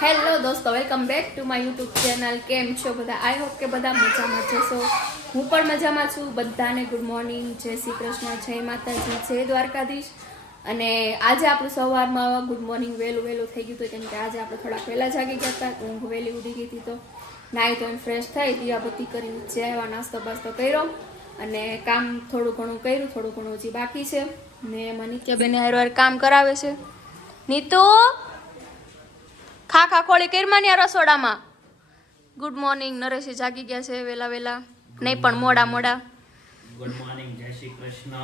Hello દોસ્તો, welcome back to my YouTube channel. કેમ છો બધા? આઈ હોપ કે બધા મજામાં જશો. હું પણ મજામાં છું. બધાને ગુડ મોર્નિંગ, જય શ્રી કૃષ્ણ, જય માતાજી, જય દ્વારકાધીશ. અને આજે આપણું સવારમાં ગુડ મોર્નિંગ વહેલું થઈ ગયું હતું, કેમ કે આજે આપણે થોડાક વહેલા જાગી ગયા હતા. ઊંઘ વહેલી ઉડી ગઈ હતી, તો નાહી ધોઈને ફ્રેશ થઈ, દિયાબત્તી કરી નીચે આવ્યા, નાસ્તો બાસ્તો કર્યો અને કામ થોડું ઘણું કર્યું, થોડું ઘણું હજી બાકી છે. ને મનિકા બેન હારે કામ કરાવે છે. નીતુ ખા ખોળી કરમાની આ રસોડામાં. Good morning. નરેશ જાગી ગયા છે વેલા નહીં પણ મોડા. ગુડ મોર્નિંગ, જય શ્રી કૃષ્ણ,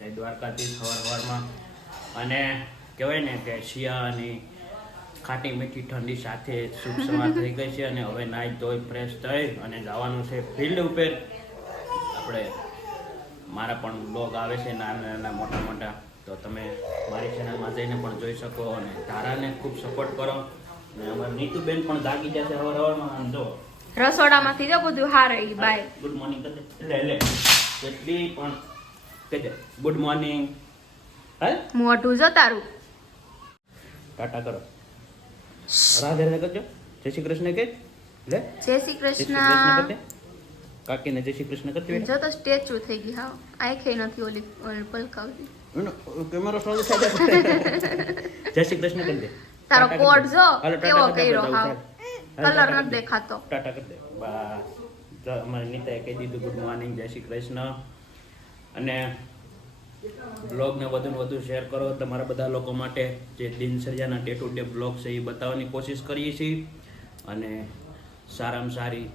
જય દ્વારકાધીશ સવારમાં. અને કહેવાય ને કે શિયાળાની ખાટી મીઠી ઠંડી સાથે શુભ સવાર થઈ ગઈ છે અને હવે નાહી ધોઈ ફ્રેશ થઈ અને જવાનું છે ફિલ્ડ ઉપર. આપણે મારા પણ બ્લોગ આવે છે નાના મોટા, તો તમે મારી ચેનલમાં જઈને પણ જોઈ શકો અને તારાને ખૂબ સપોર્ટ કરો. અને અમારી નીતુબેન પણ જાગી જશે સવારમાં. જો રસોડામાંથી જો બધું હારે બાય. ગુડ મોર્નિંગ લે કેટલી પણ કહી દે ગુડ મોર્નિંગ. હા, મોઢું જો તારું. ટાટા કરો, રાધે રાધે કરજો, જય શ્રી કૃષ્ણ કે લે, જય શ્રી કૃષ્ણ. કાકીને જય શ્રી કૃષ્ણ કરતી જો તો સ્ટેચ્યુ થઈ ગઈ. હા, આંખે નથી ઓલી પલકાવતી. કેમેરો ચાલુ થાય. જય શ્રી કૃષ્ણ કરી દે. તારો કોડ જો કેવો કર્યો. હા, કલર નથી દેખાતો. ટાટા કરી દે. બસ અમારી નીતાએ કહી દીધું ગુડ મોર્નિંગ, જય શ્રી કૃષ્ણ. અને બ્લોગને વધુ શેર કરો તમારા બધા લોકો માટે. જે દિનચર્યાના ડે ટુ ડે બ્લોગ છે એ બતાવવાની કોશિશ કરીએ છીએ અને સારામાં સારી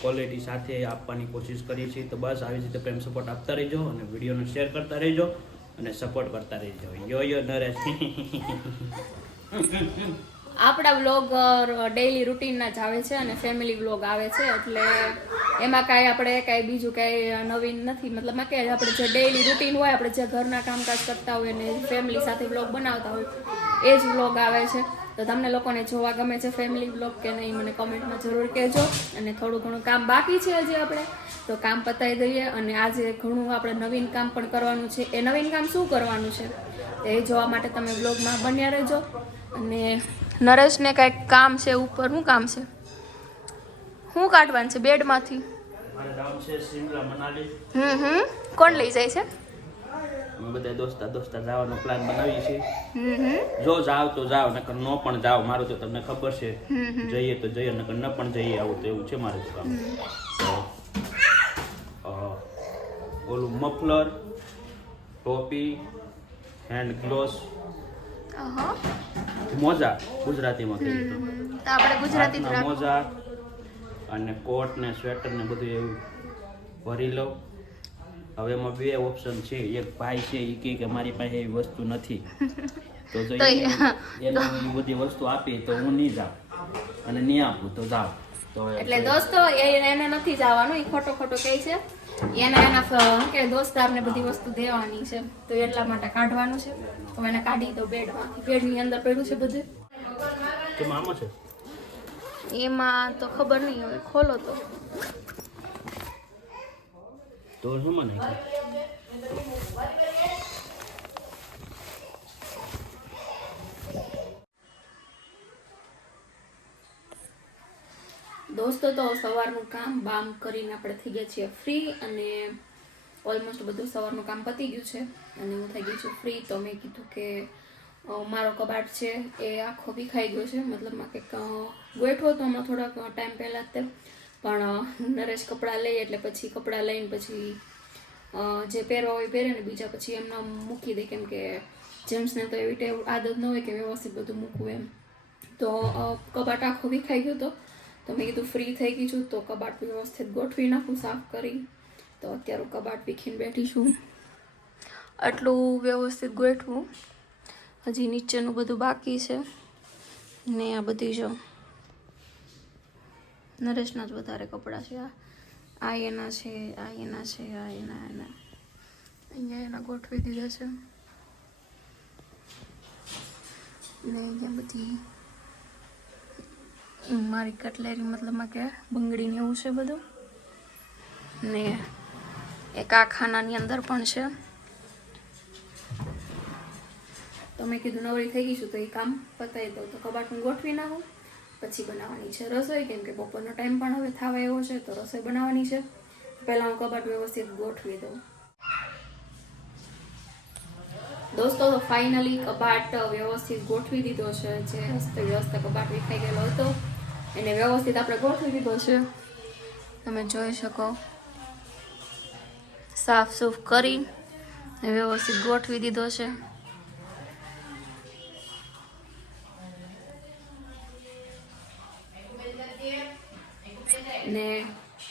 ક્વોલિટી સાથે આપવાની કોશિશ કરીએ છીએ. તો બસ આવી રીતે પ્રેમ સપોર્ટ આપતા રહેજો અને વિડીયોને શેર કરતા રહેજો અને સપોર્ટ કરતા રહેજો. યો નરેશ. આપણા વ્લોગ ડેઈલી રૂટીનના જ આવે છે અને ફેમિલી વ્લોગ આવે છે, એટલે એમાં કાંઈ બીજું કાંઈ નવીન નથી. મતલબ કે આપણે જે ડેઈલી રૂટીન હોય, આપણે જે ઘરના કામકાજ કરતા હોય અને ફેમિલી સાથે વ્લોગ બનાવતા હોય એ જ વ્લોગ આવે છે. તો તમને લોકોને જોવા ગમે છે ફેમિલી વ્લોગ કે નહીં, મને કમેન્ટમાં જરૂર કહેજો. અને થોડું ઘણું કામ બાકી છે હજી આપણે, તો કામ પતાવી દઈએ. અને આજે ઘણું આપણે નવીન કામ પણ કરવાનું છે. એ નવીન કામ શું કરવાનું છે એ જોવા માટે તમે વ્લોગમાં બન્યા રહેજો. અને નરેશને કંઈક કામ છે ઉપર. શું કામ છે? શું કાઢવાનું છે બેડમાંથી? મારે ગામ છે શિમલા મનાલી. કોણ લઈ જાય છે? અમે બધા દોસ્તા જવાનો પ્લાન બનાવીએ છીએ. જો જાવ તો જાવ, નકર ન પણ જાવ. મારું તો તમને ખબર છે, જઈએ તો જઈએ, નકર ન પણ જઈએ. આવું તો એવું છે મારું કામ. ઓલું મફલર, ટોપી, હેન્ડ ગ્લોવ્સ, મોજા ગુજરાતીમાં કહીએ તો આપણે ગુજરાતી મોજા અને કોટ ને સ્વેટર ને બધું એવું ભરી લઉં. હવે એમાં બે ઓપ્શન છે. એક ભાઈ છે એ કહે કે મારી પાસે એવી વસ્તુ નથી, તો જો એને બધી વસ્તુ આપી તો હું નહીં જાઉં, અને નહીં આપું તો જાઉં. તો એટલે દોસ્તો એને નથી જવાનું, એ ખોટો કહે છે. એના કે દોસ્તારને બધી વસ્તુ દેવાની છે, તો એટલા માટે કાઢવાનું છે. તો એને કાઢી દો બેડમાંથી. બેડની અંદર પડ્યું છે બધું. કેમ આમાં છે? એમાં તો ખબર નહીં, હવે ખોલો તો શું મને દોસ્તો. તો સવારનું કામ બામ કરીને આપણે થઈ ગયા છીએ ફ્રી, અને ઓલમોસ્ટ બધું સવારનું કામ પતી ગયું છે અને હું થઈ ગઈ છું ફ્રી. તો મેં કીધું કે મારો કબાટ છે એ આખો વિખાઈ ગયો છે. મતલબમાં કંઈક ગોઠવો તો હમણાં થોડાક ટાઈમ પહેલાં જ તે, પણ નરેશ કપડાં લઈએ એટલે પછી કપડાં લઈને પછી જે પહેરવા હોય પહેરે ને બીજા પછી એમના મૂકી દે, કેમ કે જેન્ટ્સને તો એવી ટેવ આદત ન હોય કે વ્યવસ્થિત બધું મૂકવું એમ. તો કબાટ આખો વિખાઈ ગયો હતો, તો મેં કીધું ફ્રી થઈ ગઈ છું તો કબાટ વ્યવસ્થિત ગોઠવી નાખું, સાફ કરી. તો અત્યારે કબાટ વીખીને બેઠી છું. આટલું વ્યવસ્થિત ગોઠવું. હજી નીચેનું બધું બાકી છે ને આ બધી જો નરેશના જ વધારે કપડાં છે. આ એના છે, આ એના છે, આ એના અહીંયા એના ગોઠવી દીધા છે. ને અહીંયા બધી મારી કટલેરી, મતલબમાં કે બંગડીને એવું છે બધું. ને એક આ ખાનાની અંદર પણ છે. તો મેં કીધું નવરી થઈ ગઈ છું તો એ કામ પતાવી દઉં. તો કબાટનું ગોઠવી નાખું, પછી બનાવવાની છે રસોઈ, કેમ કે બપોરનો ટાઈમ પણ હવે થવા એવો છે તો રસોઈ બનાવવાની છે. પહેલાં હું કબાટ વ્યવસ્થિત ગોઠવી દઉં. દોસ્તો તો ફાઇનલી કબાટ વ્યવસ્થિત ગોઠવી દીધો છે. જે હસ્તે વ્યસ્ત કબાટ વિખાઈ ગયેલો હતો એને વ્યવસ્થિત આપણે ગોઠવી દીધો છે. તમે જોઈ શકો, સાફ સૂફ કરી વ્યવસ્થિત ગોઠવી દીધો છે. અને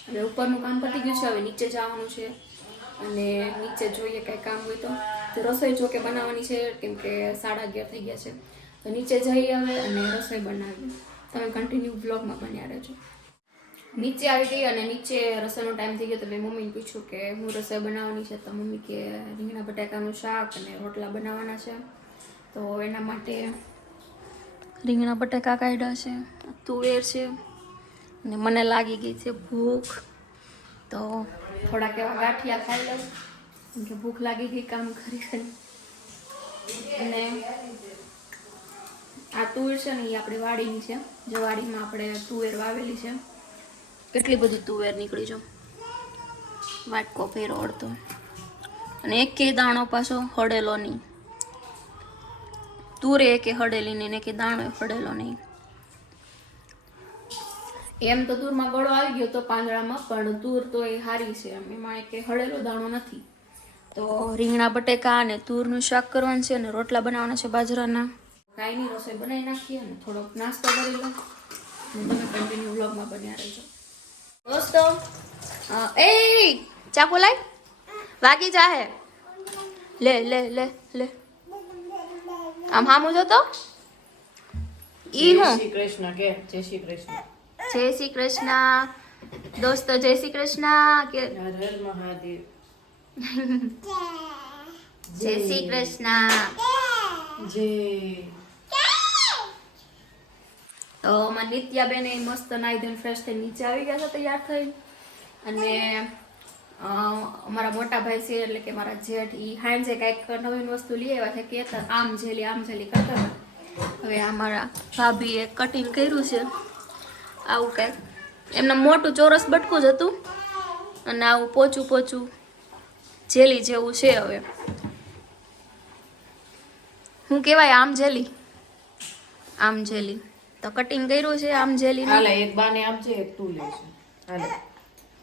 હવે ઉપરનું કામ પતી ગયું છે, હવે નીચે જવાનું છે અને નીચે જોઈએ કંઈ કામ હોય તો રસોઈ જો કે બનાવવાની છે, કેમ કે 11:30 થઈ ગયા છે. તો નીચે જઈએ હવે અને રસોઈ બનાવીએ. તમે કન્ટિન્યુ બ્લોગમાં બન્યા રહેજો. નીચે આવી ગઈ અને નીચે રસોઈનો ટાઈમ થઈ ગયો તો મેં મમ્મીને પૂછ્યું કે હું રસોઈ બનાવવાની છે. તો મમ્મી કે રીંગણા બટાકાનું શાક અને રોટલા બનાવવાના છે. તો એના માટે રીંગણા બટાકા કાઢ્યા છે, તુવેર છે અને મને લાગી ગઈ છે ભૂખ. તો થોડાક એવા ગાંઠિયા ખાઈ લઉં, કેમ કે ભૂખ લાગી ગઈ કામ કરી કરી. અને આ તુવેર છે ને એ આપણી વાડીની છે, જે વાડીમાં આપણે તુવેર વાવેલી છે. કેટલી બધી તુવેર નીકળી જો, વાટકો ફેરો અડતો, અને એકે દાણો પાછો હળેલો નહીં. તુરે એકે હળેલી નહીં ને એકે દાણો હળેલો નહીં. એમ તો તુરમાં ગળો આવી ગયો તો પાંદડામાં, પણ તુર તો એ હારી છે, એમાં એક હળેલો દાણો નથી. તો રીંગણા બટેકા અને તુરનું શાક કરવાનું છે અને રોટલા બનાવવાના છે બાજરાના. કાંઈ નહીં, રસોઈ બનાવી નાખીએ અને થોડોક નાસ્તો કરી લો. તમે કન્ટિન્યુ વ્લોગમાં બન્યા રહેજો. દોસ્તો એ ચાકુ લાય, વાગી જાહે. લે લે લે લે, આમ હામું જો તો ઈ હું. જય શ્રી કૃષ્ણ કે જય શ્રી કૃષ્ણ. જય શ્રી કૃષ્ણ દોસ્તો, જય શ્રી કૃષ્ણ કે હર હર મહાદેવ. જય શ્રી કૃષ્ણ. જય. તો અમારા નિત્યાબેન એ મસ્ત નાઈ ધોઈને ફ્રેશ થઈ નીચે આવી ગયા છે તૈયાર થઈ. અને અમારા મોટા ભાઈ છે એટલે કે મારા જેઠ, એ હાંજે કાંઈક નવીન વસ્તુ લઈ આવ્યા છે, કહેતા આમ જેલી કરતા હતા. હવે અમારા ભાભીએ કટિંગ કર્યું છે આવું કંઈક, એમને મોટું ચોરસ બટકું જ હતું અને આવું પોચું પોચું જેલી જેવું છે. હવે શું કહેવાય, આમ જેલી, આમ જેલી. તો કટિંગ કર્યું છે આમ જેલી. હાલે એક બાને આપજે, એક તું લેશે. હાલે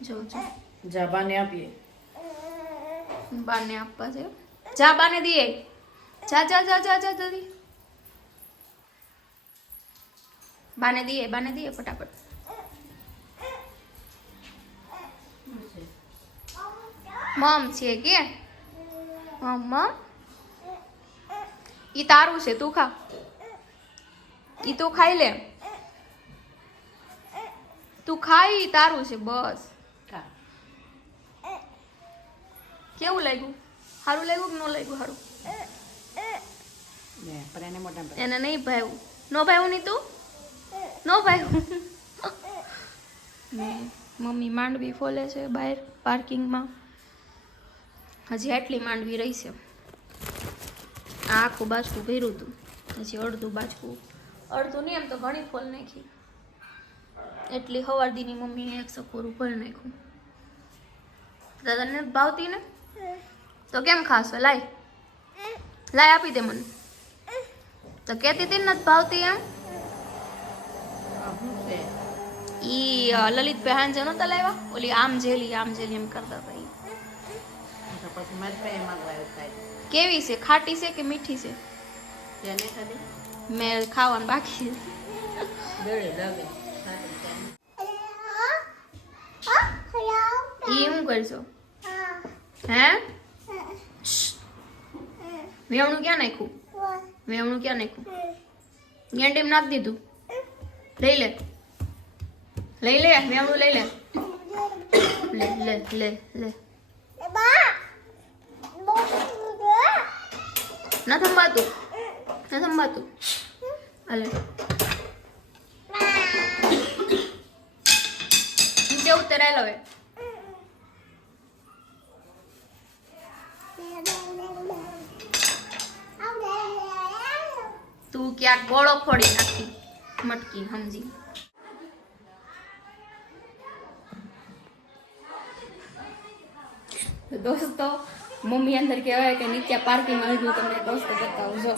જોઉં છું, જા બાને આપીએ. બાને આપવા છે. જા બાને દીએ, જા જા જા જા જા જલ્દી. બાને દીએ ફટાફટ. મમ છે કે મમ, ઈ તારું છે, તું ખા. ઈ તું ખાઈ લે, તું ખાઈ, તારું છે બસ. ખા. કેવું લાગ્યું? સારું લાગ્યું કે ન લાગ્યું? સારું. લે પણ એને મોટા પર. એને નહીં ભાવ્યું. ન ભાવ્યું નહીં તું? ન ભાવ્યું. ને મમ્મી માંડવી ફોલે છે બહાર પાર્કિંગમાં. હજી આટલી માંડવી રહી છે. આ આખું બાજકું ભર્યું હતું, હજી અડધું બાજકું, અડધું નહીં એમ તો ઘણી ફોલ નાખી. એટલી હવારદીની મમ્મીએ એક સકોરું ભરી નાખ્યું. દાદાને ભાવતી ને તો કેમ ખાશો? લાય આપી દે મને. તો કહેતી હતી નથી ભાવતી એમ. આ શું છે? ઈ લલિતભાઈ હાંજે નહોતા લાવ્યા, ઓલી આમ જેલી એમ કરતા હતા ઈ. તો પછી મારી પાસે માંગવા આવ્યો ખાય. કેવી છે? ખાટી છે કે મીઠી છે? તેને ખાલી મેં ખાવાનું બાકી છે. ગળે લાગે. ઈ હું કરશો? હે? વેવણું ક્યાં નાખ્યું? ગેંડીમાં નાખી દીધું. લઈ લે વેવણું લઈ લે. લે ન થંભાતું. હાલે નીચે ઉતરાય હવે. ક્યાંક ગોળો ફોડી નાખી મટકી સમજી. તો દોસ્તો મમ્મી અંદર કહેવાય કે નીચે પાર્કિંગમાં આવી ગયું, તમને દોસ્તો બતાવું જો.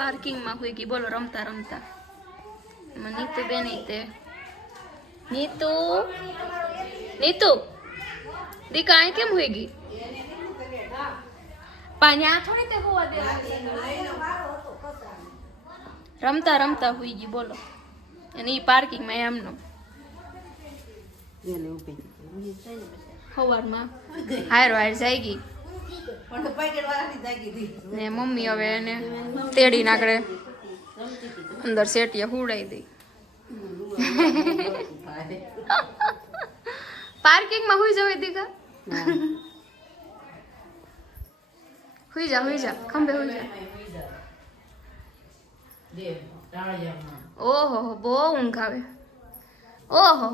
પાર્કિંગમાં હોઈ ગઈ બોલો રમતા રમતા. એમાં નીતુ બેન તે નીતુ નીતુ દીકા અહીં કેમ હોઈ ગઈ? પાણી થોડી તે હોવા દે. રમતા રમતા હોઈ ગઈ બોલો. અને ઈ પાર્કિંગમાં એમનો સવારમાં હારો હાર જાય ગઈ ને મમ્મી હવે એને તેડી નાખડે અંદર સેટિયા હુડાઈ દઈ. પાર્કિંગમાં હુઈ જાવ દીકા, હુઈ જા ખંભે હુઈ જા. ઓહો બહુ ઊંઘ આવે. ઓહો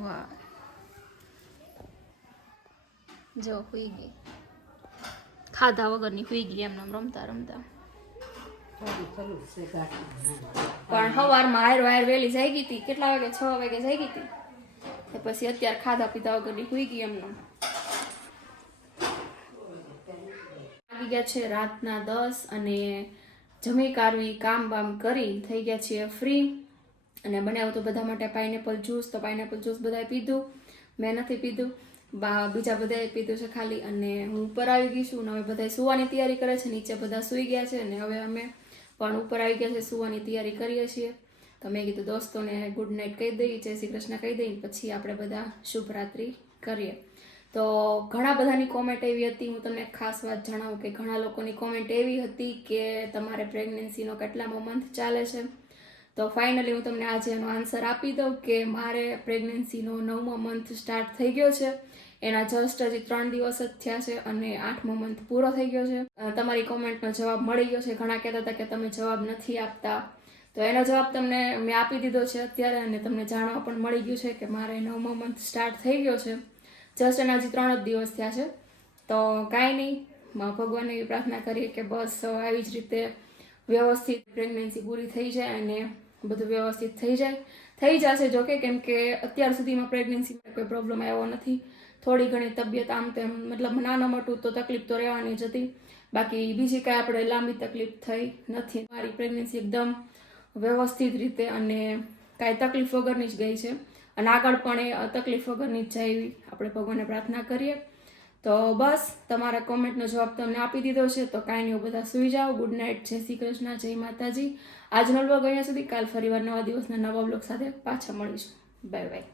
વાહ જો હુઈ ગઈ ખાધા વગરની હુઈ ગઈ એમને રમતા રમતા. પણ સવારમાં હાર વાયર વહેલી જાય ગઈ હતી. કેટલા વાગે? 6 વાગે જાય ગઈ હતી. પછી અત્યારે ખાધા પીધા વગરની હુઈ ગઈ એમને. આવી ગયા છે રાતના 10 અને જમી કારવી કામ બામ કરી થઈ ગયા છીએ ફ્રી. અને બનાવ્યું તો બધા માટે પાઇનેપલ જ્યુસ. તો પાઇનેપલ જ્યુસ બધાએ પીધું, મેં નથી પીધું, બીજા બધાએ પીધું છે ખાલી. અને હું ઉપર આવી ગઈ છું અને હવે બધા સુવાની તૈયારી કરે છે. નીચે બધા સૂઈ ગયા છે અને હવે અમે પણ ઉપર આવી ગયા છે, સુવાની તૈયારી કરીએ છીએ. તો મેં કીધું દોસ્તોને ગુડ નાઇટ કહી દઈએ, જય શ્રી કૃષ્ણ કહી દઈએ, પછી આપણે બધા શુભરાત્રિ કરીએ. તો ઘણા બધાની કોમેન્ટ એવી હતી, હું તમને ખાસ વાત જણાવું કે ઘણા લોકોની કોમેન્ટ એવી હતી કે તમારે પ્રેગ્નન્સીનો કેટલામો મંથ ચાલે છે. તો ફાઇનલી હું તમને આજે એનો આન્સર આપી દઉં કે મારે પ્રેગ્નન્સીનો 9મો મંથ સ્ટાર્ટ થઈ ગયો છે. એના જસ્ટ હજી 3 દિવસ જ થયા છે અને 8મો મંથ પૂરો થઈ ગયો છે. તમારી કોમેન્ટનો જવાબ મળી ગયો છે. ઘણા કહેતા હતા કે તમે જવાબ નથી આપતા, તો એનો જવાબ તમને મેં આપી દીધો છે અત્યારે. અને તમને જાણવા પણ મળી ગયું છે કે મારે 9મો મંથ સ્ટાર્ટ થઈ ગયો છે. જસ્ટ એના હજી 3 જ દિવસ થયા છે. તો કાંઈ નહીં, ભગવાનને એવી પ્રાર્થના કરીએ કે બસ આવી જ રીતે વ્યવસ્થિત પ્રેગ્નન્સી પૂરી થઈ જાય અને બધું વ્યવસ્થિત થઈ જશે. જોકે કેમ કે અત્યાર સુધીમાં પ્રેગ્નન્સીમાં કોઈ પ્રોબ્લેમ આવ્યો નથી. થોડી ઘણી તબિયત આમ તેમ મતલબ નાના મોટું તો તકલીફ તો રહેવાની જ હતી, બાકી બીજી કાંઈ આપણે લાંબી તકલીફ થઈ નથી. મારી પ્રેગ્નન્સી એકદમ વ્યવસ્થિત રીતે અને કાંઈ તકલીફ વગરની જ ગઈ છે અને આગળ પણ એ તકલીફ વગરની જ જાય એવી આપણે ભગવાનને પ્રાર્થના કરીએ. તો બસ તમારા કોમેન્ટનો જવાબ તમને આપી દીધો છે. તો કાંઈ નહીં, બધા સૂઈ જાઓ. ગુડ નાઇટ, જય શ્રી કૃષ્ણ, જય માતાજી. આજનો વ્લોગ અહીંયા સુધી. કાલ ફરીવાર નવા દિવસના નવા વ્લોગ સાથે પાછા મળીશું. Bye bye.